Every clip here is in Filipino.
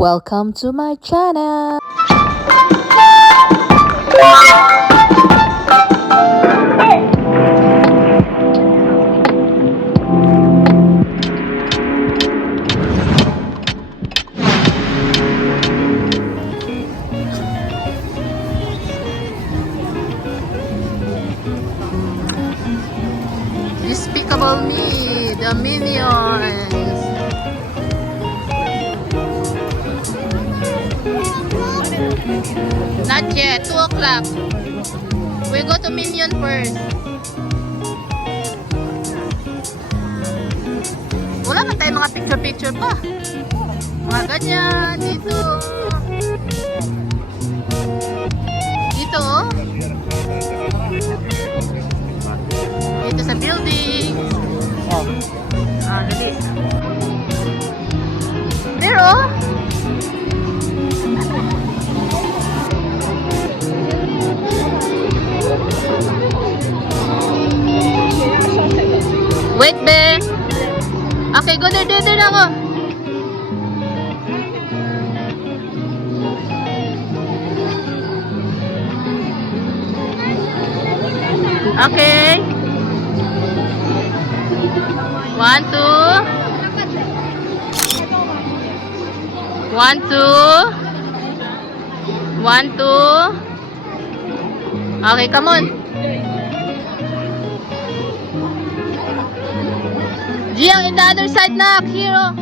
Welcome to my channel. Despicable Me, the Minions. Not yet, 2 o'clock. We go to Minion first. Wala man tayo mga picture-picture pa. Mga ganyan, dito. Dito, oh. Dito sa building. Oh. Dali. Pero, wait, be. Okay, go there na ako. Okay. 1, 2. 1, 2. 1, 2. Okay, come on. Jiang, in the other side na, Hero.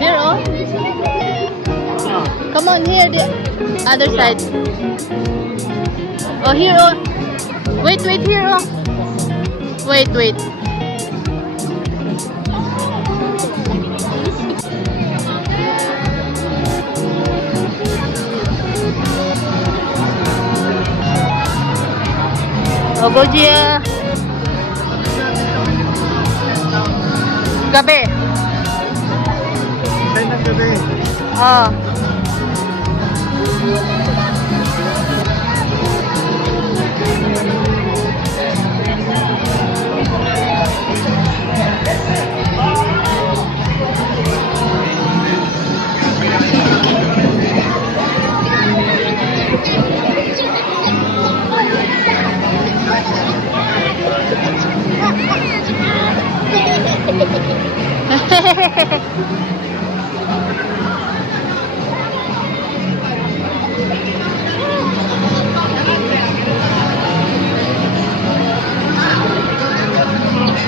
Here, oh. Come on, here, the other side. Oh, here, oh. Wait, here, oh. Wait. Oh, go, Gia. Gabi. Gabi. Oh.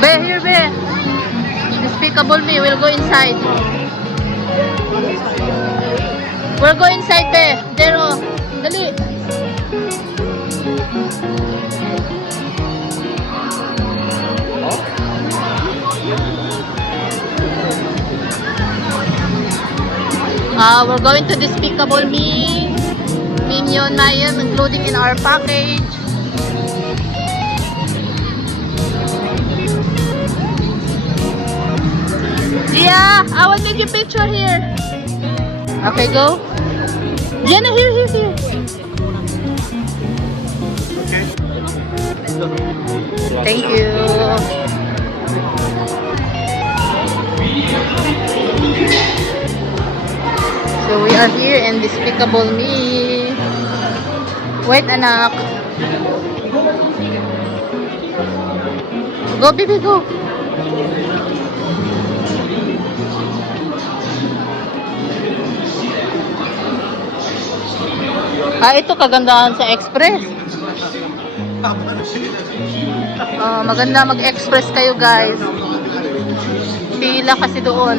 Here, be. Despicable Me, we'll go inside. We'll go inside, be. There, oh. Dali. We're going to Despicable Me, Minion Mayhem, including in our package. Yeah, I will take a picture here. Okay, go. Jenna, here. Okay. Thank you. So we are here in Despicable Me. Wait, anak. Go, baby, go. Ito kagandahan sa Express. Maganda mag-Express kayo, guys. Pila kasi doon.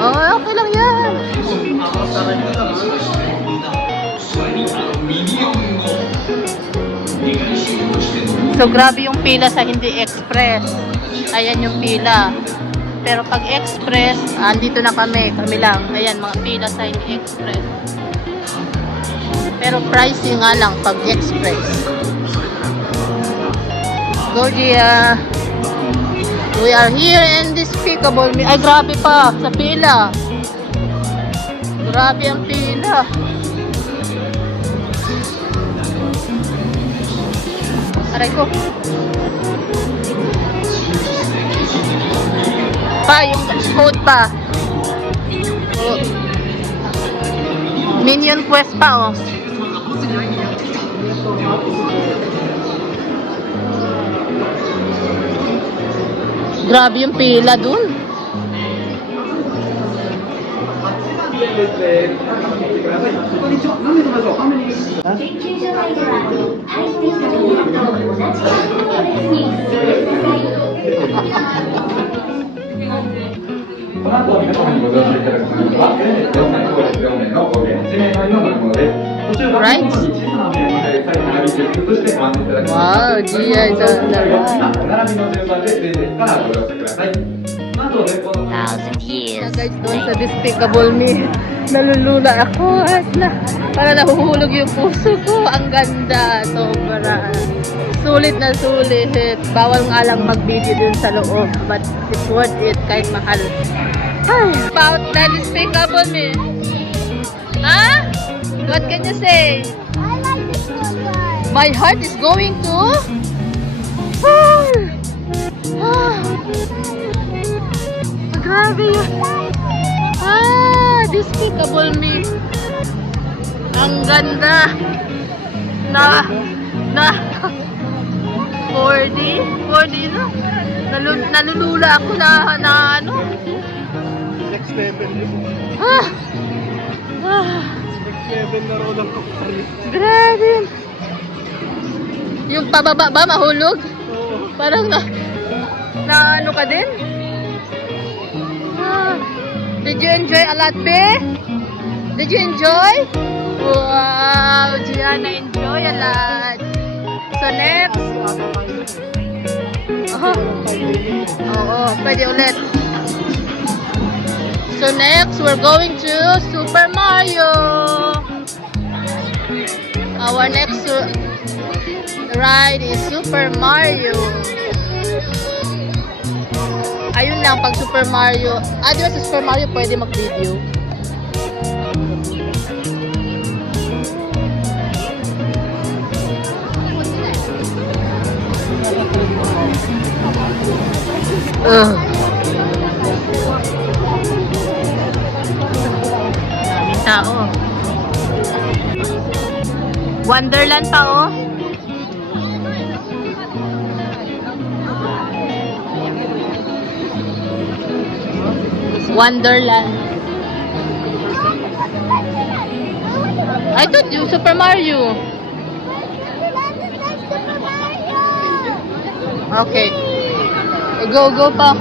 Okay lang yan. So, grabe yung pila sa hindi Express. Ayan yung pila. Pero pag Express, andito na kami. Kami lang. Ayan, mga pila sa hindi Express. Pero pricing nga lang pag Express. Go, Gia. We are here in Despicable Me. Ay, grabe pa sa pila. Grabe ang pila. Aray ko. Pa, yung code pa. Oh. Minion Quest pa, oh. Grabe yung pila dun. Right? Wow, Gia is on the ride. 1,000 years. Guys, doon sa Despicable Me, nalulula ako at para nahuhulog yung puso ko. Ang ganda, sobra. Sulit na sulit. Bawal nga lang mag-video dun sa loob, but it's worth it kahit mahal. Ay, about the Despicable Me. Huh? What can you say? I like this one, guys. My heart is going to... Grabe yun. Despicable Me. Ang ganda. Na 4D? 4D no? Nalulula ako na ano? Next level yun. Next level na roller coaster. Grabe. Yung pababa ba mahulog? Oo. Parang na ano ka din? Did you enjoy a lot, Be? Did you enjoy? Wow, Gianna enjoy a lot. So next. Oo, pwede ulit. So next, we're going to Super Mario. Our next ride is Super Mario. Ayun lang, pag Super Mario. Di ba sa Super Mario pwede mag-video? Daming tao. Wonderland pa, oh. Wonderland. I thought you Super Mario. Okay. Go pa.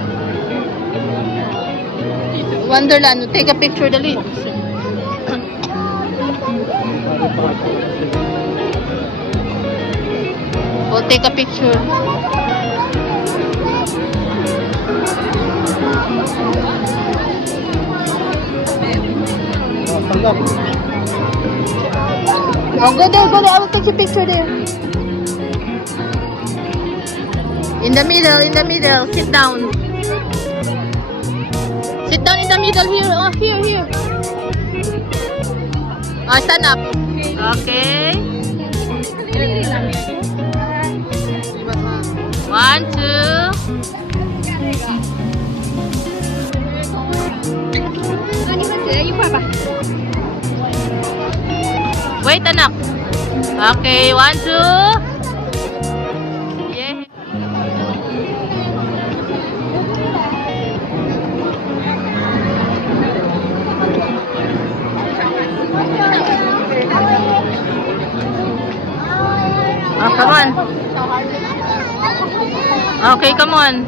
Wonderland. Take a picture dali. We'll take a picture. Oh, go there. I will take a picture there. In the middle. Sit down. Sit down in the middle here. Oh, here. Oh, stand up. Okay. 1, 2. Wait, anak. Okay, 1, 2. Yeah. Oh, come on. Okay, come on.